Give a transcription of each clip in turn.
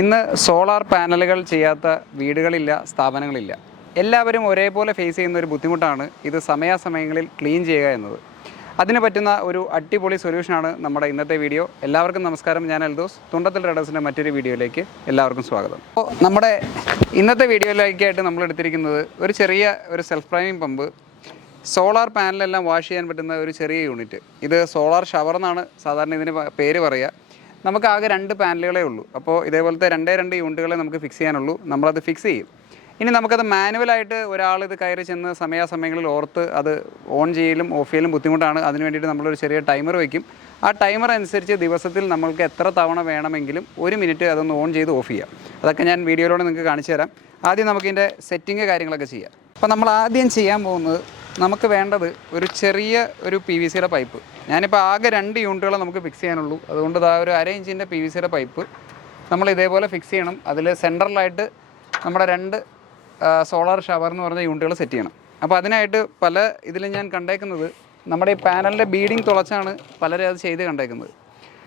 ഇന്ന് സോളാർ പാനലുകൾ ചെയ്യാത്ത വീടുകളില്ല, സ്ഥാപനങ്ങളില്ല. എല്ലാവരും ഒരേപോലെ ഫേസ് ചെയ്യുന്ന ഒരു ബുദ്ധിമുട്ടാണ് ഇത് സമയാസമയങ്ങളിൽ ക്ലീൻ ചെയ്യുക എന്നത്. അതിന് പറ്റുന്ന ഒരു അടിപൊളി സൊല്യൂഷനാണ് നമ്മുടെ ഇന്നത്തെ വീഡിയോ. എല്ലാവർക്കും നമസ്കാരം, ഞാൻ എൽദോസ്. തുണ്ടത്തിൽ റഡേഴ്സിൻ്റെ മറ്റൊരു വീഡിയോയിലേക്ക് എല്ലാവർക്കും സ്വാഗതം. അപ്പോൾ നമ്മുടെ ഇന്നത്തെ വീഡിയോയിലേക്കായിട്ട് നമ്മൾ എടുത്തിരിക്കുന്നത് ഒരു ചെറിയ സെൽഫ് പ്രൈമിംഗ് പമ്പ്, സോളാർ പാനലെല്ലാം വാഷ് ചെയ്യാൻ പറ്റുന്ന ഒരു ചെറിയ യൂണിറ്റ്. ഇത് സോളാർ ഷവർ എന്നാണ് സാധാരണ ഇതിന് പേര് പറയുക. നമുക്ക് ആകെ 2 പാനലുകളേ ഉള്ളൂ. അപ്പോൾ ഇതേപോലത്തെ 2 യൂണിറ്റുകളെ നമുക്ക് ഫിക്സ് ചെയ്യാനുള്ളൂ. നമ്മളത് ഫിക്സ് ചെയ്യും. ഇനി നമുക്കത് മാനുവലായിട്ട് ഒരാൾ ഇത് കയറി ചെന്ന് സമയാസമയങ്ങളിൽ ഓർത്ത് അത് ഓൺ ചെയ്യലും ഓഫ് ചെയ്യലും ബുദ്ധിമുട്ടാണ്. അതിന് വേണ്ടിയിട്ട് നമ്മളൊരു ചെറിയ ടൈമർ വയ്ക്കും. ആ ടൈമർ അനുസരിച്ച് ദിവസത്തിൽ നമ്മൾക്ക് എത്ര തവണ വേണമെങ്കിലും 1 മിനിറ്റ് അതൊന്ന് ഓൺ ചെയ്ത് ഓഫ് ചെയ്യാം. അതൊക്കെ ഞാൻ വീഡിയോയിലൂടെ നിങ്ങൾക്ക് കാണിച്ചു തരാം. ആദ്യം നമുക്കിതിൻ്റെ സെറ്റിങ് കാര്യങ്ങളൊക്കെ ചെയ്യാം. അപ്പോൾ നമ്മൾ ആദ്യം ചെയ്യാൻ പോകുന്നത്, നമുക്ക് വേണ്ടത് ഒരു ചെറിയ PVC-യുടെ പൈപ്പ്. ഞാനിപ്പോൾ ആകെ 2 യൂണിറ്റുകളെ നമുക്ക് ഫിക്സ് ചെയ്യാനുള്ളൂ. അതുകൊണ്ട് ഒരു 1/2 ഇഞ്ചിൻ്റെ PVC-യുടെ പൈപ്പ് നമ്മൾ ഇതേപോലെ ഫിക്സ് ചെയ്യണം. അതിൽ സെൻട്രലായിട്ട് നമ്മുടെ 2 സോളാർ ഷവർ എന്ന് പറഞ്ഞ യൂണിറ്റുകൾ സെറ്റ് ചെയ്യണം. അപ്പോൾ അതിനായിട്ട് പല ഇതിലും ഞാൻ കണ്ടേക്കുന്നത്, നമ്മുടെ ഈ പാനലിൻ്റെ ബീഡിങ് തുളച്ചാണ് പലരും അത് ചെയ്ത് കണ്ടേക്കുന്നത്.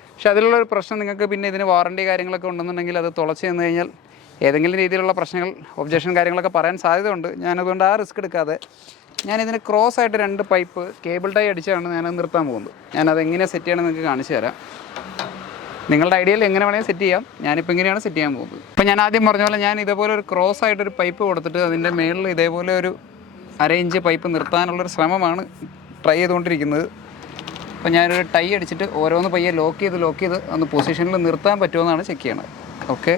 പക്ഷേ അതിലുള്ളൊരു പ്രശ്നം, നിങ്ങൾക്ക് പിന്നെ ഇതിന് വാറണ്ടി കാര്യങ്ങളൊക്കെ ഉണ്ടെന്നുണ്ടെങ്കിൽ അത് തുളച്ച് ചെന്ന് കഴിഞ്ഞാൽ ഏതെങ്കിലും രീതിയിലുള്ള പ്രശ്നങ്ങൾ, ഒബ്ജക്ഷൻ കാര്യങ്ങളൊക്കെ പറയാൻ സാധ്യതയുണ്ട്. ഞാനതുകൊണ്ട് ആ റിസ്ക് എടുക്കാതെ ഞാനിതിന് ക്രോസ് ആയിട്ട് 2 പൈപ്പ് കേബിൾ ടൈ അടിച്ചാണ് ഞാനത് നിർത്താൻ പോകുന്നത്. ഞാനത് എങ്ങനെ സെറ്റ് ചെയ്യണമെന്ന് നിങ്ങൾക്ക് കാണിച്ചു തരാം. നിങ്ങളുടെ ഐഡിയയിൽ എങ്ങനെ വേണമെങ്കിൽ സെറ്റ് ചെയ്യാം. ഞാനിപ്പോൾ ഇങ്ങനെയാണ് സെറ്റ് ചെയ്യാൻ പോകുന്നത്. അപ്പോൾ ഞാൻ ആദ്യം പറഞ്ഞ പോലെ ഞാൻ ഇതേപോലെ ഒരു ക്രോസ് ആയിട്ടൊരു പൈപ്പ് കൊടുത്തിട്ട് അതിൻ്റെ മേളിൽ ഇതേപോലെ ഒരു 1/2 ഇഞ്ച് പൈപ്പ് നിർത്താനുള്ളൊരു ശ്രമമാണ് ട്രൈ ചെയ്തുകൊണ്ടിരിക്കുന്നത്. അപ്പോൾ ഞാനൊരു ടൈ അടിച്ചിട്ട് ഓരോന്ന് പയ്യെ ലോക്ക് ചെയ്ത് ഒന്ന് പൊസിഷനിൽ നിർത്താൻ പറ്റുമെന്നാണ് ചെക്ക് ചെയ്യണത്. ഓക്കെ,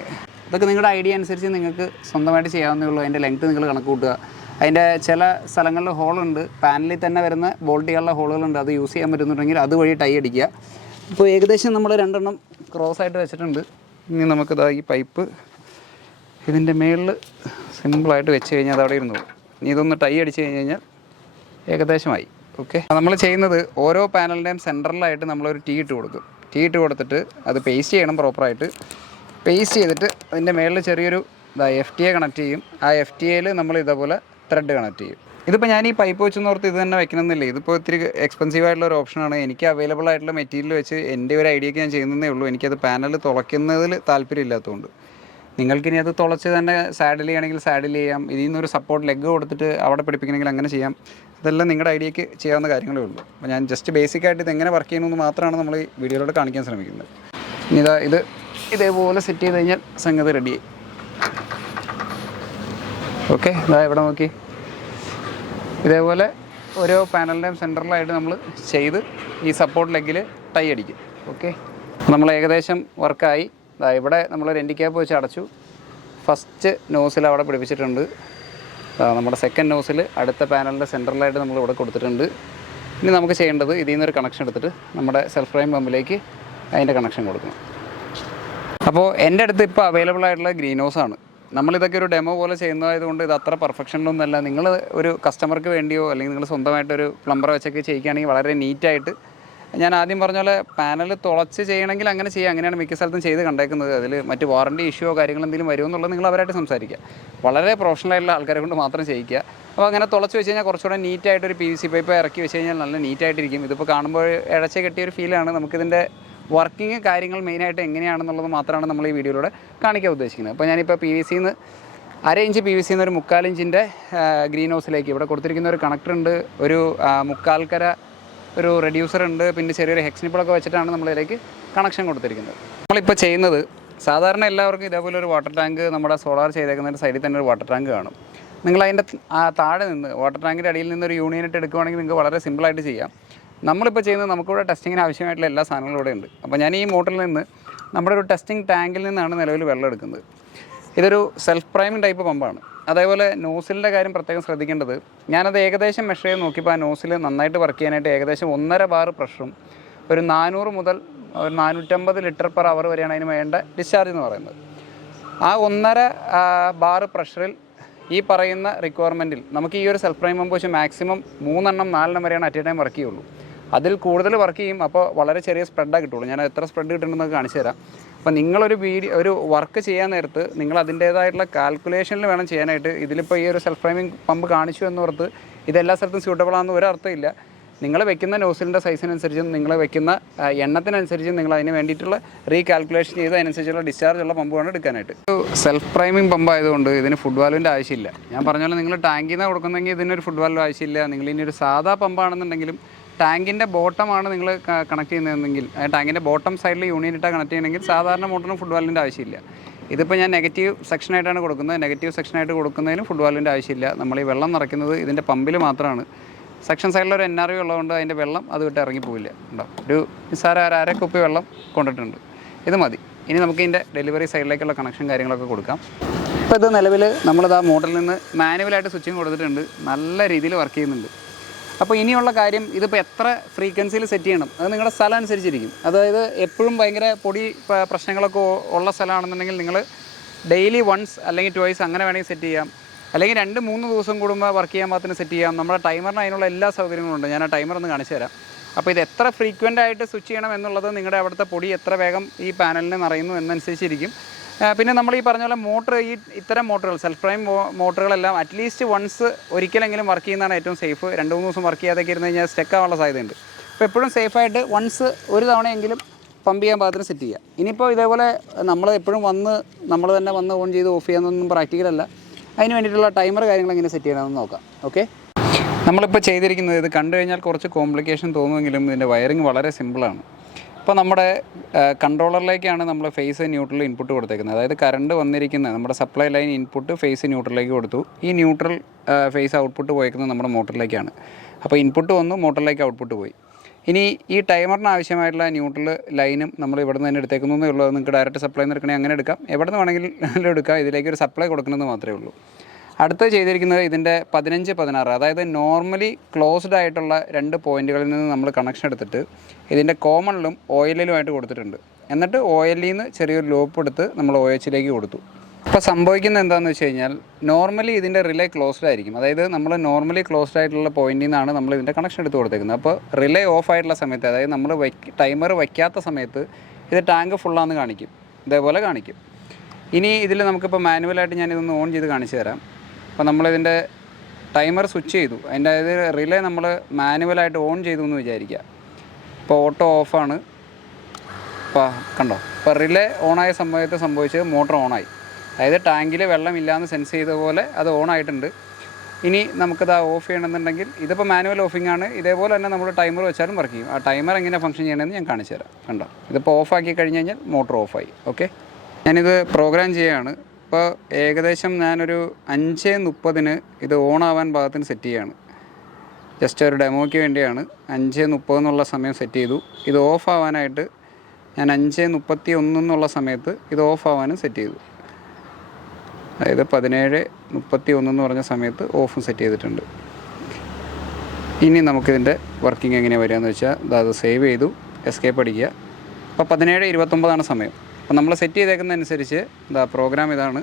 ഇതൊക്കെ നിങ്ങളുടെ ഐഡിയ അനുസരിച്ച് നിങ്ങൾക്ക് സ്വന്തമായിട്ട് ചെയ്യാവുന്നേ ഉള്ളൂ. അതിൻ്റെ ലെങ്ത്ത് നിങ്ങൾ കണക്ക് കൂട്ടുക. അതിൻ്റെ ചില സ്ഥലങ്ങളിൽ ഹോളുണ്ട്, പാനലിൽ തന്നെ വരുന്ന ബോൾട്ട് ചെയ്യാനുള്ള ഹോളുകളുണ്ട്. അത് യൂസ് ചെയ്യാൻ പറ്റുന്നുണ്ടെങ്കിൽ അതുവഴി ടൈ അടിക്കുക. ഇപ്പോൾ ഏകദേശം നമ്മൾ 2 ക്രോസ് ആയിട്ട് വെച്ചിട്ടുണ്ട്. ഇനി നമുക്കിതാ ഈ പൈപ്പ് ഇതിൻ്റെ മേളിൽ സിമ്പിളായിട്ട് വെച്ച് കഴിഞ്ഞാൽ അത് അവിടെ ഇരുന്നു. ഇനി ഇതൊന്ന് ടൈ അടിച്ച് കഴിഞ്ഞാൽ ഏകദേശമായി. ഓക്കെ, നമ്മൾ ചെയ്യുന്നത് ഓരോ പാനലിൻ്റെയും സെൻറ്ററിലായിട്ട് നമ്മളൊരു ടീ ഇട്ട് കൊടുക്കും. ടീ ഇട്ട് കൊടുത്തിട്ട് അത് പേസ്റ്റ് ചെയ്യണം പ്രോപ്പറായിട്ട്. പേസ്റ്റ് ചെയ്തിട്ട് അതിൻ്റെ മേളിൽ ചെറിയൊരു FTA കണക്ട് ചെയ്യും. ആ FTAയിൽ നമ്മൾ ഇതേപോലെ ത്രെഡ് കണക്ട് ചെയ്യും. ഇതിപ്പോൾ ഞാൻ ഈ പൈപ്പ് വെച്ചെന്ന് ഓർത്ത് ഇത് തന്നെ വെക്കണമെന്നില്ല. ഇതിപ്പോൾ ഇത്തിരി എക്സ്പെൻസീവ് ആയിട്ടുള്ള ഒരു ഓപ്ഷനാണ്. എനിക്ക് അവൈലബിൾ ആയിട്ടുള്ള മെറ്റീരിയൽ വെച്ച് എൻ്റെ ഒരു ഐഡിയയ്ക്ക് ഞാൻ ചെയ്യുന്നതേ ഉള്ളൂ. എനിക്കത് പാനൽ തുളയ്ക്കുന്നതിൽ താല്പര്യമില്ലാത്തതുകൊണ്ട്. നിങ്ങൾക്കിനി അത് തുളച്ച് തന്നെ സാഡിൽ ചെയ്യണമെങ്കിൽ സാഡിൽ ചെയ്യാം. ഇതിൽ നിന്നൊരു സപ്പോർട്ട് ലെഗ് കൊടുത്തിട്ട് അവിടെ പിടിപ്പിക്കണമെങ്കിൽ അങ്ങനെ ചെയ്യാം. ഇതെല്ലാം നിങ്ങളുടെ ഐഡിയയ്ക്ക് ചെയ്യാവുന്ന കാര്യങ്ങളേ ഉള്ളൂ. അപ്പോൾ ഞാൻ ജസ്റ്റ് ബേസിക്കായിട്ട് ഇത് എങ്ങനെ വർക്ക് ചെയ്യണമെന്ന് മാത്രമാണ് നമ്മൾ ഈ വീഡിയോയിലൂടെ കാണിക്കാൻ ശ്രമിക്കുന്നത്. ഇനി ഇത് ഇതേപോലെ സെറ്റ് ചെയ്ത് കഴിഞ്ഞാൽ സംഗതി റെഡിയായി. ഓക്കെ, ഇവിടെ നോക്കി ഇതേപോലെ ഓരോ പാനലിൻ്റെയും സെൻറ്ററിലായിട്ട് നമ്മൾ ചെയ്ത് ഈ സപ്പോർട്ട് ലെഗിൽ ടൈ അടിക്കും. ഓക്കെ, നമ്മൾ ഏകദേശം വർക്കായി. ഇവിടെ നമ്മളൊരു എൻഡ് ക്യാപ്പ് വെച്ച് അടച്ചു. ഫസ്റ്റ് നോസിൽ അവിടെ പിടിപ്പിച്ചിട്ടുണ്ട്. നമ്മുടെ സെക്കൻഡ് നോസിൽ അടുത്ത പാനലിൻ്റെ സെൻറ്ററിലായിട്ട് നമ്മൾ ഇവിടെ കൊടുത്തിട്ടുണ്ട്. ഇനി നമുക്ക് ചെയ്യേണ്ടത് ഇതിൽ നിന്നൊരു കണക്ഷൻ എടുത്തിട്ട് നമ്മുടെ സെൽഫ് പ്രൈം പമ്പിലേക്ക് അതിൻ്റെ കണക്ഷൻ കൊടുക്കണം. അപ്പോൾ എൻ്റെ അടുത്ത് ഇപ്പോൾ അവൈലബിൾ ആയിട്ടുള്ള ഗ്രീൻ ഹൗസാണ്. നമ്മളിതൊക്കെ ഒരു ഡെമോ പോലെ ചെയ്യുന്നതായതുകൊണ്ട് ഇത് അത്ര പെർഫെക്ഷനൊന്നുമല്ല. നിങ്ങൾ ഒരു കസ്റ്റമർക്ക് വേണ്ടിയോ അല്ലെങ്കിൽ നിങ്ങൾ സ്വന്തമായിട്ടൊരു പ്ലംബറെ വെച്ചൊക്കെ ചെയ്യുകയാണെങ്കിൽ വളരെ നീറ്റായിട്ട്, ഞാൻ ആദ്യം പറഞ്ഞ പോലെ പാനൽ തുളച്ച് ചെയ്യണമെങ്കിൽ അങ്ങനെ ചെയ്യുക. അങ്ങനെയാണ് മിക്ക സ്ഥലത്തും ചെയ്ത് കണ്ടേക്കുന്നത്. അതിൽ മറ്റ് വാറണ്ടി ഇഷ്യൂയോ കാര്യങ്ങൾ എന്തെങ്കിലും വരുമോ എന്നുള്ളത് നിങ്ങൾ അവരായിട്ട് സംസാരിക്കുക. വളരെ പ്രൊഫഷണലായിട്ടുള്ള ആൾക്കാരെ കൊണ്ട് മാത്രം ചെയ്യിക്കുക. അപ്പോൾ അങ്ങനെ തുളച്ച് വെച്ച് കഴിഞ്ഞാൽ കുറച്ചുകൂടെ നീറ്റായിട്ടൊരു PVC പൈപ്പ് ഇറക്കി വെച്ച് കഴിഞ്ഞാൽ നല്ല നീറ്റായിട്ടിരിക്കും. ഇതിപ്പോൾ കാണുമ്പോൾ ഇടച്ച് കെട്ടിയൊരു ഫീലാണ്. നമുക്കിതിൻ്റെ വർക്കിംഗ് കാര്യങ്ങൾ മെയിനായിട്ട് എങ്ങനെയാണെന്നുള്ളത് മാത്രമാണ് നമ്മൾ ഈ വീഡിയോയിലൂടെ കാണിക്കാൻ ഉദ്ദേശിക്കുന്നത്. അപ്പോൾ ഞാനിപ്പോൾ PVC-ന്ന് 1/2 ഇഞ്ച് PVC-ന്ന് ഒരു 3/4 ഇഞ്ചിൻ്റെ ഗ്രീൻ ഹൗസിലേക്ക് ഇവിടെ കൊടുത്തിരിക്കുന്ന ഒരു കണക്ടറുണ്ട്, ഒരു 3/4 കര ഒരു റെഡ്യൂസർ ഉണ്ട്, പിന്നെ ചെറിയൊരു ഹെക്സ്നിപ്പിളൊക്കെ വെച്ചിട്ടാണ് നമ്മളിതിലേക്ക് കണക്ഷൻ കൊടുത്തിരിക്കുന്നത്. നമ്മളിപ്പോൾ ചെയ്യുന്നത്, സാധാരണ എല്ലാവർക്കും ഇതേപോലെ ഒരു വാട്ടർ ടാങ്ക്, നമ്മുടെ സോളാർ ചെയ്തേക്കുന്നതിൻ്റെ സൈഡിൽ തന്നെ ഒരു വാട്ടർ ടാങ്ക് കാണും. നിങ്ങളതിൻ്റെ താഴെ നിന്ന് വാട്ടർ ടാങ്കിൻ്റെ അടിയിൽ നിന്നൊരു യൂണിറ്റ് എടുക്കുകയാണെങ്കിൽ നിങ്ങൾക്ക് വളരെ സിമ്പിളായിട്ട് ചെയ്യാം. നമ്മളിപ്പോൾ ചെയ്യുന്നത്, നമുക്കിവിടെ ടെസ്റ്റിങ്ങിന് ആവശ്യമായിട്ടുള്ള എല്ലാ സാധനങ്ങളും ഇവിടെ ഉണ്ട്. അപ്പോൾ ഞാൻ ഈ മോട്ടറിൽ നിന്ന് നമ്മുടെ ഒരു ടെസ്റ്റിംഗ് ടാങ്കിൽ നിന്നാണ് നിലവിൽ വെള്ളം എടുക്കുന്നത്. ഇതൊരു സെൽഫ് പ്രൈമിംഗ് ടൈപ്പ് പമ്പാണ്. അതേപോലെ നോസിലിൻ്റെ കാര്യം പ്രത്യേകം ശ്രദ്ധിക്കേണ്ടത്, ഞാനത് ഏകദേശം മെഷർ ചെയ്ത് നോക്കിയപ്പോൾ ആ നോസിൽ നന്നായിട്ട് വർക്ക് ചെയ്യാനായിട്ട് ഏകദേശം 1.5 ബാർ പ്രഷറും ഒരു 400 മുതൽ ഒരു 450 ലിറ്റർ പെർ അവർ വരെയാണ് അതിന് വേണ്ട ഡിസ്ചാർജ് എന്ന് പറയുന്നത്. ആ 1.5 ബാർ പ്രഷറിൽ ഈ പറയുന്ന റിക്വയർമെൻറ്റിൽ നമുക്ക് ഈ ഒരു സെൽഫ് പ്രൈം പമ്പ് വെച്ച് മാക്സിമം 3-4 വരെയാണ് അറ്റ് എ ടൈം വർക്ക് ചെയ്യുള്ളൂ. അതിൽ കൂടുതൽ വർക്ക് ചെയ്യും. അപ്പോൾ വളരെ ചെറിയ സ്പ്രെഡാണ് കിട്ടുള്ളൂ. ഞാൻ എത്ര സ്പ്രെഡ് കിട്ടുന്നുണ്ടെന്ന് കാണിച്ചു തരാം. അപ്പോൾ നിങ്ങളൊരു ഒരു വർക്ക് ചെയ്യാൻ നേരത്ത് നിങ്ങൾ അതിൻ്റേതായിട്ടുള്ള കാൽക്കുലേഷനിൽ വേണം ചെയ്യാനായിട്ട്. ഇതിലിപ്പോൾ ഈ ഒരു സെൽഫ് പ്രൈമിംഗ് പമ്പ് കാണിച്ചു എന്നോർത്ത് ഇതെല്ലാ സ്ഥലത്തും സ്യൂട്ടബിൾ ആണെന്ന് ഒരർത്ഥമില്ല. നിങ്ങൾ വെക്കുന്ന നോസിലിൻ്റെ സൈസിനനുസരിച്ചും നിങ്ങൾ വെക്കുന്ന എണ്ണത്തിനനുസരിച്ചും നിങ്ങൾ അതിന് വേണ്ടിയിട്ടുള്ള റീകാൽക്കുലേഷൻ ചെയ്ത് അതിനനുസരിച്ചുള്ള ഡിസ്ചാർജ് ഉള്ള പമ്പ് വേണം എടുക്കാനായിട്ട്. ഒരു സെൽഫ് പ്രൈമിംഗ് പമ്പ് ആയതുകൊണ്ട് ഇതിന് ഫുഡ് വാൽവിൻ്റെ ആവശ്യമില്ല. ഞാൻ പറഞ്ഞ പോലെ നിങ്ങൾ ടാങ്കിൽ നിന്ന് കൊടുക്കുന്നെങ്കിൽ ഇതിനൊരു ഫുഡ് വാൽവ് ആവശ്യമില്ല. നിങ്ങൾ ഇനി ഒരു സാധാ പമ്പാണെന്നുണ്ടെങ്കിലും ടാങ്കിൻ്റെ ബോട്ടമാണ് നിങ്ങൾ കണക്ട് ചെയ്യുന്നതെങ്കിൽ ടാങ്കിൻ്റെ ബോട്ടം സൈഡിൽ യൂണിയൻ ഇട്ടാൽ കണക്ട് ചെയ്യണമെങ്കിൽ സാധാരണ മോട്ടറിന് ഫുഡ് വാൽവിൻ്റെ ആവശ്യമില്ല. ഇതിപ്പോൾ ഞാൻ നെഗറ്റീവ് സെക്ഷനായിട്ടാണ് കൊടുക്കുന്നത്. നെഗറ്റീവ് സെക്ഷനായിട്ട് കൊടുക്കുന്നതിന് ഫുഡ് വാൽവിൻ്റെ ആവശ്യമില്ല. നമ്മൾ ഈ വെള്ളം നിറയ്ക്കുന്നത് ഇതിൻ്റെ പമ്പിൽ മാത്രമാണ്. സെക്ഷൻ സൈഡിലൊരു NRV ഉള്ളതുകൊണ്ട് അതിൻ്റെ വെള്ളം അത് വിട്ട് ഇറങ്ങിപ്പോവില്ല. ഉണ്ടാവും ഒരു നിസ്സാര അര കുപ്പി വെള്ളം കൊണ്ടിട്ടുണ്ട്. ഇത് മതി. ഇനി നമുക്ക് ഇതിൻ്റെ ഡെലിവറി സൈഡിലേക്കുള്ള കണക്ഷൻ കാര്യങ്ങളൊക്കെ കൊടുക്കാം. ഇപ്പോൾ ഇത് നിലവിൽ നമ്മളിത് ആ മോട്ടറിൽ നിന്ന് മാനുവലായിട്ട് സ്വിച്ചിങ് കൊടുത്തിട്ടുണ്ട്. നല്ല രീതിയിൽ വർക്ക് ചെയ്യുന്നുണ്ട്. അപ്പോൾ ഇനിയുള്ള കാര്യം ഇതിപ്പോൾ എത്ര ഫ്രീക്വൻസിയിൽ സെറ്റ് ചെയ്യണം അത് നിങ്ങളുടെ സ്ഥലം അനുസരിച്ചിരിക്കും. അതായത് എപ്പോഴും ഭയങ്കര പൊടി പ്രശ്നങ്ങളൊക്കെ ഉള്ള സ്ഥലമാണെന്നുണ്ടെങ്കിൽ നിങ്ങൾ ഡെയിലി വൺസ് അല്ലെങ്കിൽ ട്വൈസ് അങ്ങനെ വേണമെങ്കിൽ സെറ്റ് ചെയ്യാം. അല്ലെങ്കിൽ 2-3 ദിവസം കൂടുമ്പോൾ വർക്ക് ചെയ്യാൻ പാകത്തിന് സെറ്റ് ചെയ്യാം. നമ്മുടെ ടൈമറിന് അതിനുള്ള എല്ലാ സൗകര്യങ്ങളും ഉണ്ട്. ഞാൻ ആ ടൈമർ ഒന്ന് കാണിച്ചു തരാം. അപ്പോൾ ഇത് എത്ര ഫ്രീക്വൻ്റ് ആയിട്ട് സ്വിച്ച് ചെയ്യണം എന്നുള്ളത് നിങ്ങളുടെ അവിടുത്തെ പൊടി എത്ര വേഗം ഈ പാനലിന് നിറയുന്നു എന്നനുസരിച്ചിരിക്കും. പിന്നെ നമ്മൾ ഈ പറഞ്ഞ പോലെ മോട്ടർ ഇത്തരം മോട്ടറുകൾ സെൽഫ് പ്രൈം മോട്ടറുകളെല്ലാം അറ്റ്ലീസ്റ്റ് വൺസ് ഒരിക്കലെങ്കിലും വർക്ക് ചെയ്യുന്നതാണ് ഏറ്റവും സേഫ്. 2-3 ദിവസം വർക്ക് ചെയ്യാതൊക്കെ ഇരുന്ന് കഴിഞ്ഞാൽ സ്റ്റക്ക് ആവാനുള്ള സാധ്യതയുണ്ട്. അപ്പോൾ എപ്പോഴും സേഫായിട്ട് വൺസ് ഒരു തവണയെങ്കിലും പമ്പ് ചെയ്യാൻ പാകത്തിന് സെറ്റ് ചെയ്യുക. ഇനിയിപ്പോൾ ഇതേപോലെ നമ്മൾ എപ്പോഴും നമ്മൾ തന്നെ വന്ന് ഓൺ ചെയ്ത് ഓഫ് ചെയ്യാനൊന്നും പ്രാക്ടിക്കലല്ല. അതിന് വേണ്ടിയിട്ടുള്ള ടൈമർ കാര്യങ്ങൾ എങ്ങനെ സെറ്റ് ചെയ്യണമെന്ന് നോക്കാം. ഓക്കെ, നമ്മളിപ്പോൾ ചെയ്തിരിക്കുന്നത് ഇത് കണ്ടു കഴിഞ്ഞാൽ കുറച്ച് കോംപ്ലിക്കേഷൻ തോന്നുമെങ്കിലും ഇതിൻ്റെ വയറിങ് വളരെ സിമ്പിളാണ്. ഇപ്പോൾ നമ്മുടെ കൺട്രോളറിലേക്കാണ് നമ്മൾ ഫേസ് ന്യൂട്രൽ ഇൻപുട്ട് കൊടുത്തേക്കുന്നത്. അതായത് കറണ്ട് വന്നിരിക്കുന്ന നമ്മുടെ സപ്ലൈ ലൈൻ ഇൻപുട്ട് ഫേസ് ന്യൂട്രലിലേക്ക് കൊടുത്തു. ഈ ന്യൂട്രൽ ഫേസ് ഔട്ട്പുട്ട് പോയിരിക്കുന്നത് നമ്മുടെ മോട്ടറിലേക്കാണ്. അപ്പോൾ ഇൻപുട്ട് വന്നു, മോട്ടറിലേക്ക് ഔട്ട്പുട്ട് പോയി. ഇനി ഈ ടൈമറിന് ആവശ്യമായിട്ടുള്ള ന്യൂട്രൽ ലൈനും നമ്മൾ ഇവിടെ നിന്ന് തന്നെ എടുത്തേക്കുന്നേ ഉള്ളൂ. നിങ്ങൾക്ക് ഡയറക്റ്റ് സപ്ലൈ എടുക്കണമെങ്കിൽ അങ്ങനെ എടുക്കാം, എവിടെ നിന്ന് വേണമെങ്കിലും എടുക്കാം. ഇതിലേക്ക് ഒരു സപ്ലൈ കൊടുക്കണമെന്ന് മാത്രമേ ഉള്ളൂ. അടുത്ത് ചെയ്തിരിക്കുന്നത് ഇതിൻ്റെ 15-16, അതായത് നോർമലി ക്ലോസ്ഡ് ആയിട്ടുള്ള 2 പോയിൻറ്റുകളിൽ നിന്ന് നമ്മൾ കണക്ഷൻ എടുത്തിട്ട് ഇതിൻ്റെ കോമണിലും ഓയിലിലുമായിട്ട് കൊടുത്തിട്ടുണ്ട്. എന്നിട്ട് ഓയിലിൽ നിന്ന് ചെറിയൊരു ലോപ്പ് എടുത്ത് നമ്മൾ OH-ലേക്ക് കൊടുത്തു. ഇപ്പോൾ സംഭവിക്കുന്നത് എന്താണെന്ന് വെച്ച് കഴിഞ്ഞാൽ നോർമലി ഇതിൻ്റെ റിലേ ക്ലോസ്ഡ് ആയിരിക്കും. അതായത് നമ്മൾ നോർമലി ക്ലോസ്ഡ് ആയിട്ടുള്ള പോയിന്റിൽ നിന്നാണ് നമ്മൾ ഇതിൻ്റെ കണക്ഷൻ എടുത്ത് കൊടുത്തേക്കുന്നത്. അപ്പോൾ റിലേ ഓഫ് ആയിട്ടുള്ള സമയത്ത്, അതായത് നമ്മൾ ടൈമർ വയ്ക്കാത്ത സമയത്ത് ഇത് ടാങ്ക് ഫുള്ളാന്ന് കാണിക്കും, ഇതേപോലെ കാണിക്കും. ഇനി ഇതിൽ നമുക്കിപ്പോൾ മാനുവലായിട്ട് ഞാനിതൊന്ന് ഓൺ ചെയ്ത് കാണിച്ചു തരാം. അപ്പോൾ നമ്മളിതിൻ്റെ ടൈമർ സ്വിച്ച് ചെയ്തു. അതിൻ്റെ അതായത് റിലേ നമ്മൾ മാനുവലായിട്ട് ഓൺ ചെയ്തു എന്ന് വിചാരിക്കുക. ഇപ്പോൾ ഓട്ടോ ഓഫാണ്. അപ്പോൾ കണ്ടോ, ഇപ്പോൾ റിലേ ഓണായ സമയത്ത് സംഭവിച്ചത് മോട്ടർ ഓണായി. അതായത് ടാങ്കിൽ വെള്ളമില്ലാന്ന് സെൻസ് ചെയ്ത പോലെ അത് ഓണായിട്ടുണ്ട്. ഇനി നമുക്കത് ഓഫ് ചെയ്യണമെന്നുണ്ടെങ്കിൽ ഇതിപ്പോൾ മാനുവൽ ഓഫിംഗ് ആണ്. ഇതേപോലെ തന്നെ നമ്മൾ ടൈമർ വെച്ചാലും വർക്ക് ചെയ്യും. ആ ടൈമർ എങ്ങനെ ഫംഗ്ഷൻ ചെയ്യണമെന്ന് ഞാൻ കാണിച്ചു തരാം. കണ്ടോ, ഇതിപ്പോൾ ഓഫാക്കി കഴിഞ്ഞ് കഴിഞ്ഞാൽ മോട്ടർ ഓഫായി. ഓക്കെ, ഞാനിത് പ്രോഗ്രാം ചെയ്യുകയാണ്. ഇപ്പോൾ ഏകദേശം ഞാനൊരു 5:30 ഇത് ഓണാവാൻ പാകത്തിന് സെറ്റ് ചെയ്യുകയാണ്. ജസ്റ്റ് ഒരു ഡെമോയ്ക്ക് വേണ്ടിയാണ്. 5:30 എന്നുള്ള സമയം സെറ്റ് ചെയ്തു. ഇത് ഓഫ് ആവാനായിട്ട് ഞാൻ 5:31 എന്നുള്ള സമയത്ത് ഇത് ഓഫ് ആവാനും സെറ്റ് ചെയ്തു. അതായത് 17:31 എന്ന് പറഞ്ഞ സമയത്ത് ഓഫും സെറ്റ് ചെയ്തിട്ടുണ്ട്. ഇനി നമുക്കിതിൻ്റെ വർക്കിംഗ് എങ്ങനെയാണ് വരികയെന്ന് വെച്ചാൽ അത് സേവ് ചെയ്തു, എസ്കേപ്പ് അടിക്കുക. അപ്പോൾ 17:29 സമയം. അപ്പോൾ നമ്മൾ സെറ്റ് ചെയ്തേക്കുന്നതനുസരിച്ച് പ്രോഗ്രാം ഇതാണ്.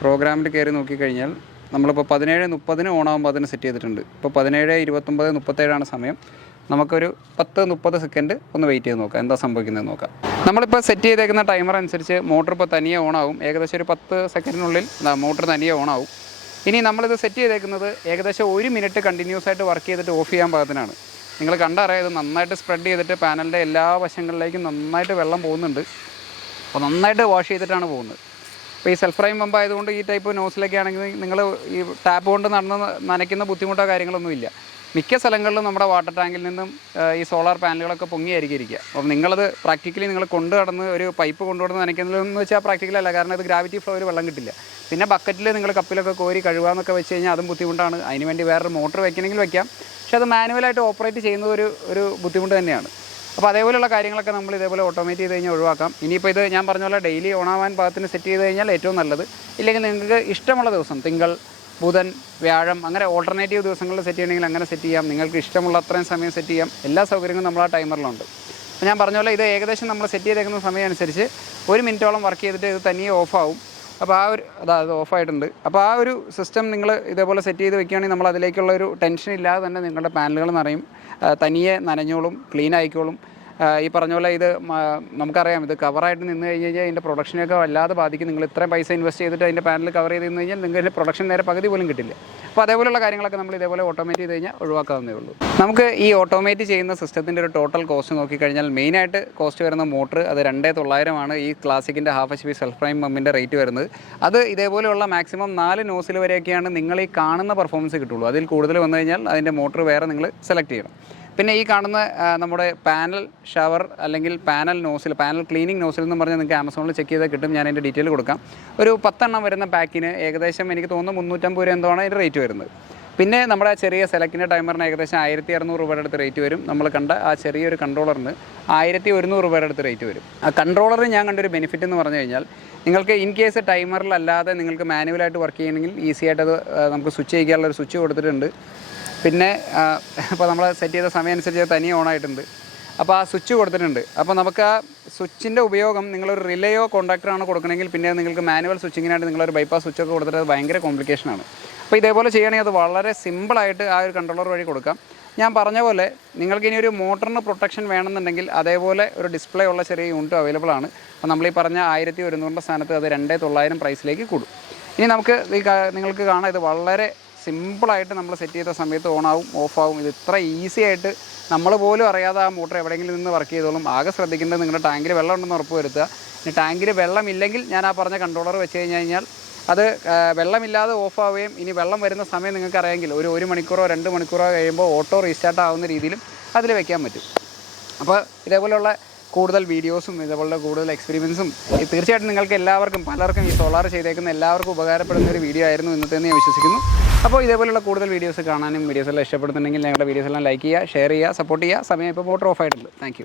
പ്രോഗ്രാമിൽ കയറി നോക്കിക്കഴിഞ്ഞാൽ നമ്മളിപ്പോൾ 17:30 ഓണാകുമ്പോൾ അതിന് സെറ്റ് ചെയ്തിട്ടുണ്ട്. ഇപ്പോൾ 17:29, 37 സമയം. നമുക്കൊരു 10-30 സെക്കൻഡ് ഒന്ന് വെയിറ്റ് ചെയ്ത് നോക്കാം എന്താ സംഭവിക്കുന്നത് നോക്കാം. നമ്മളിപ്പോൾ സെറ്റ് ചെയ്തേക്കുന്ന ടൈമർ അനുസരിച്ച് മോട്ടർ ഇപ്പോൾ തനിയെ ഓണാവും. ഏകദേശം ഒരു 10 സെക്കൻഡിനുള്ളിൽ മോട്ടർ തനിയെ ഓണാവും. ഇനി നമ്മളിത് സെറ്റ് ചെയ്തേക്കുന്നത് ഏകദേശം 1 മിനിറ്റ് കണ്ടിന്യൂസ് ആയിട്ട് വർക്ക് ചെയ്തിട്ട് ഓഫ് ചെയ്യാൻ പാകത്തിനാണ്. നിങ്ങൾ കണ്ടറിയാം, ഇത് നന്നായിട്ട് സ്പ്രെഡ് ചെയ്തിട്ട് പാനലിൻ്റെ എല്ലാ വശങ്ങളിലേക്കും നന്നായിട്ട് വെള്ളം പോകുന്നുണ്ട്. അപ്പോൾ നന്നായിട്ട് വാഷ് ചെയ്തിട്ടാണ് പോകുന്നത്. അപ്പോൾ ഈ സെൽഫ് പ്രൈം പമ്പ് ആയതുകൊണ്ട് ഈ ടൈപ്പ് നോസിലൊക്കെ ആണെങ്കിൽ നിങ്ങൾ ഈ ടാപ്പ് കൊണ്ട് നനയ്ക്കുന്ന ബുദ്ധിമുട്ടോ കാര്യങ്ങളൊന്നുമില്ല. മിക്ക സ്ഥലങ്ങളിലും നമ്മുടെ വാട്ടർ ടാങ്കിൽ നിന്നും ഈ സോളാർ പാനലുകളൊക്കെ പൊങ്ങിയായിരിക്കും ഇരിക്കുക. അപ്പം നിങ്ങളത് പ്രാക്ടിക്കലി നിങ്ങൾ കൊണ്ടു കടന്ന് ഒരു പൈപ്പ് കൊണ്ടുവന്ന് നനയ്ക്കുന്നതെന്ന് വെച്ചാൽ പ്രാക്ടിക്കലല്ല. കാരണം ഇത് ഗ്രാവിറ്റി ഫ്ലോയിൽ വെള്ളം കിട്ടില്ല. പിന്നെ ബക്കറ്റിൽ നിങ്ങൾ കപ്പിലൊക്കെ കോരി കഴുകാമെന്നൊക്കെ വെച്ച് കഴിഞ്ഞാൽ അതും ബുദ്ധിമുട്ടാണ്. അതിന് വേണ്ടി വേറൊരു മോട്ടർ വെക്കണമെങ്കിൽ വെക്കാം. പക്ഷേ അത് മാനുവലായിട്ട് ഓപ്പറേറ്റ് ചെയ്യുന്നത് ഒരു ബുദ്ധിമുട്ട് തന്നെയാണ്. അപ്പോൾ അതേപോലെയുള്ള കാര്യങ്ങളൊക്കെ നമ്മൾ ഇതേപോലെ ഓട്ടോമേറ്റ് ചെയ്ത് കഴിഞ്ഞാൽ ഒഴിവാക്കാം. ഇനിയിപ്പോൾ ഇത് ഞാൻ പറഞ്ഞ പോലെ ഡെയിലി ഓണാവാൻ പാകത്തിന് സെറ്റ് ചെയ്ത് കഴിഞ്ഞാൽ ഏറ്റവും നല്ലത്. ഇല്ലെങ്കിൽ നിങ്ങൾക്ക് ഇഷ്ടമുള്ള ദിവസം തിങ്കൾ, ബുധൻ, വ്യാഴം അങ്ങനെ ഓൾട്ടർനേറ്റീവ് ദിവസങ്ങളിൽ സെറ്റ് ചെയ്യണമെങ്കിൽ അങ്ങനെ സെറ്റ് ചെയ്യാം. നിങ്ങൾക്ക് ഇഷ്ടമുള്ള അത്രയും സമയം സെറ്റ് ചെയ്യാം. എല്ലാ സൗകര്യങ്ങളും നമ്മൾ ആ ടൈമറിലുണ്ട്. അപ്പോൾ ഞാൻ പറഞ്ഞ പോലെ ഇത് ഏകദേശം നമ്മൾ സെറ്റ് ചെയ്തേക്കുന്ന സമയം അനുസരിച്ച് 1 മിനിറ്റോളം വർക്ക് ചെയ്തിട്ട് ഇത് തനിയെ ഓഫാവും. അപ്പോൾ ആ ഒരു അത് ഓഫായിട്ടുണ്ട്. അപ്പോൾ ആ ഒരു സിസ്റ്റം നിങ്ങൾ ഇതേപോലെ സെറ്റ് ചെയ്ത് വെക്കുകയാണെങ്കിൽ നമ്മൾ അതിലേക്കുള്ള ഒരു ടെൻഷൻ ഇല്ലാതെ തന്നെ നിങ്ങളുടെ പാനലുകൾ നിറയും, തനിയെ നനഞ്ഞോളും, ക്ലീൻ ആയിക്കോളും. ഈ പറഞ്ഞ പോലെ ഇത് നമുക്കറിയാം, ഇത് കവറായിട്ട് നിന്ന് കഴിഞ്ഞ് കഴിഞ്ഞാൽ ഇതിൻ്റെ പ്രൊഡക്ഷനെയൊക്കെ വല്ലാതെ ബാധിക്കും. നിങ്ങൾ ഇത്രയും പൈസ ഇൻവെസ്റ്റ് ചെയ്തിട്ട് അതിൻ്റെ പാനൽ കവർ ചെയ്ത് നിന്ന് കഴിഞ്ഞാൽ നിങ്ങൾക്ക് പ്രൊഡക്ഷൻ നേരെ പകുതി പോലും കിട്ടില്ല. അപ്പോൾ അതേപോലെയുള്ള കാര്യങ്ങളൊക്കെ നമ്മൾ ഇതേപോലെ ഓട്ടോമേറ്റ് ചെയ്ത് കഴിഞ്ഞാൽ ഒഴിവാക്കാവുന്നേ ഉള്ളൂ. നമുക്ക് ഈ ഓട്ടോമേറ്റ് ചെയ്യുന്ന സിസ്റ്റത്തിൻ്റെ ഒരു ടോട്ടൽ കോസ്റ്റ് നോക്കിക്കഴിഞ്ഞാൽ മെയിനായിട്ട് കോസ്റ്റ് വരുന്ന മോട്ടർ അത് 2900 ഈ ക്ലാസിക്കിൻ്റെ ഹാഫ് HP സെൽഫ് പ്രൈം പമ്പിൻ്റെ റേറ്റ് വരുന്നത്. അത് ഇതേപോലെയുള്ള മാക്സിമം 4 നോസിൽ വരെയൊക്കെയാണ് നിങ്ങൾ ഈ കാണുന്ന പെർഫോമൻസ് കിട്ടുള്ളൂ. അതിൽ കൂടുതൽ വന്നു കഴിഞ്ഞാൽ അതിൻ്റെ മോട്ടർ വേറെ നിങ്ങൾ സെലക്ട് ചെയ്യണം. പിന്നെ ഈ കാണുന്ന നമ്മുടെ പാനൽ ഷവർ അല്ലെങ്കിൽ panel nozzle, panel cleaning nozzle എന്ന് പറഞ്ഞാൽ നിങ്ങൾക്ക് ആമസോണിൽ ചെക്ക് ചെയ്താൽ കിട്ടും. ഞാൻ അതിൻ്റെ ഡീറ്റെയിൽ കൊടുക്കാം. ഒരു 10 എണ്ണം വരുന്ന പാക്കിന് ഏകദേശം എനിക്ക് തോന്നുന്നു 350 രൂപ എന്താണ് അതിൻ്റെ റേറ്റ് വരുന്നത്. പിന്നെ നമ്മുടെ ചെറിയ സെലക്റ്റിൻ്റെ ടൈമറിന് ഏകദേശം 1600 രൂപയുടെ അടുത്ത് റേറ്റ് വരും. നമ്മൾ കണ്ട ആ ചെറിയൊരു കൺട്രോളറിന് 1100 രൂപയുടെ അടുത്ത് റേറ്റ് വരും. ആ കൺട്രോളറിന് ഞാൻ കണ്ടൊരു ബെനിഫിറ്റ് എന്ന് പറഞ്ഞു കഴിഞ്ഞാൽ നിങ്ങൾക്ക് ഇൻ കേസ് ടൈമറിലല്ലാതെ നിങ്ങൾക്ക് മാനുവലായിട്ട് വർക്ക് ചെയ്യണമെങ്കിൽ ഈസി ആയിട്ട് അത് നമുക്ക് സ്വിച്ച് ചെയ്യാനുള്ള ഒരു സ്വിച്ച് കൊടുത്തിട്ടുണ്ട്. പിന്നെ അപ്പോൾ നമ്മൾ സെറ്റ് ചെയ്ത സമയം അനുസരിച്ച് തനിയെ ഓണായിട്ടുണ്ട്. അപ്പോൾ ആ സ്വിച്ച് കൊടുത്തിട്ടുണ്ട്. അപ്പോൾ നമുക്ക് ആ സ്വിച്ചിൻ്റെ ഉപയോഗം നിങ്ങളൊരു റിലേയോ കോൺടാക്ടറാണ് കൊടുക്കണമെങ്കിൽ പിന്നെ നിങ്ങൾക്ക് മാനുവൽ സ്വിച്ചിങ്ങിനായിട്ട് നിങ്ങളൊരു ബൈപ്പാസ് സ്വിച്ചൊക്കെ കൊടുത്തിട്ട് അത് ഭയങ്കര കോംപ്ലിക്കേഷനാണ്. അപ്പോൾ ഇതേപോലെ ചെയ്യണമെങ്കിൽ അത് വളരെ സിമ്പിളായിട്ട് ആ ഒരു കൺട്രോളർ വഴി കൊടുക്കാം. ഞാൻ പറഞ്ഞ പോലെ നിങ്ങൾക്കിനി ഒരു മോട്ടറിന് പ്രൊട്ടക്ഷൻ വേണമെന്നുണ്ടെങ്കിൽ അതേപോലെ ഒരു ഡിസ്പ്ലേ ഉള്ള ചെറിയ യൂണിറ്റ് അവൈലബിൾ ആണ്. അപ്പോൾ നമ്മളീ പറഞ്ഞ 1100 സ്ഥാനത്ത് അത് 2900 പ്രൈസിലേക്ക് കൂടും. ഇനി നമുക്ക് നിങ്ങൾക്ക് കാണാം, ഇത് വളരെ സിമ്പിളായിട്ട് നമ്മൾ സെറ്റ് ചെയ്ത സമയത്ത് ഓണാവും ഓഫാവും. ഇത് ഇത്ര ഈസി ആയിട്ട് നമ്മൾ പോലും അറിയാതെ ആ മോട്ടർ എവിടെയെങ്കിലും നിന്ന് വർക്ക് ചെയ്തോളും. ആകെ ശ്രദ്ധിക്കേണ്ടത് നിങ്ങളുടെ ടാങ്കിൽ വെള്ളം ഉണ്ടെന്ന് ഉറപ്പ് വരുത്തുക. ഇനി ടാങ്കിൽ വെള്ളമില്ലെങ്കിൽ ഞാൻ ആ പറഞ്ഞ കൺട്രോളർ വെച്ച് കഴിഞ്ഞാൽ അത് വെള്ളമില്ലാതെ ഓഫാവുകയും ഇനി വെള്ളം വരുന്ന സമയം നിങ്ങൾക്ക് അറിയാമെങ്കിൽ ഒരു 1 മണിക്കൂറോ 2 മണിക്കൂറോ കഴിയുമ്പോൾ ഓട്ടോ റീസ്റ്റാർട്ട് ആവുന്ന രീതിയിലും അതിൽ വെക്കാൻ പറ്റും. അപ്പോൾ ഇതേപോലെയുള്ള കൂടുതൽ വീഡിയോസും ഇതേപോലെ കൂടുതൽ എക്സ്പീരിയൻസും തീർച്ചയായിട്ടും നിങ്ങൾക്ക് എല്ലാവർക്കും പലർക്കും ഈ സോളാർ ചെയ്തേക്കുന്ന എല്ലാവർക്കും ഉപകാരപ്പെടുന്ന ഒരു വീഡിയോ ആയിരുന്നു ഇന്നത്തെ ഞാൻ വിശ്വസിക്കുന്നു. അപ്പോൾ ഇതേപോലെയുള്ള കൂടുതൽ വീഡിയോസ് കാണാനും വീഡിയോസ് എല്ലാം ഇഷ്ടപ്പെടുന്നുണ്ടെങ്കിൽ ഞങ്ങളുടെ വീഡിയോസ് എല്ലാം ലൈക്ക് ചെയ്യുക, ഷെയർ ചെയ്യുക, സപ്പോർട്ട് ചെയ്യുക. സമയം ഇപ്പോൾ മോട്ടർ ഓഫ് ആയിട്ടുണ്ട്. താങ്ക്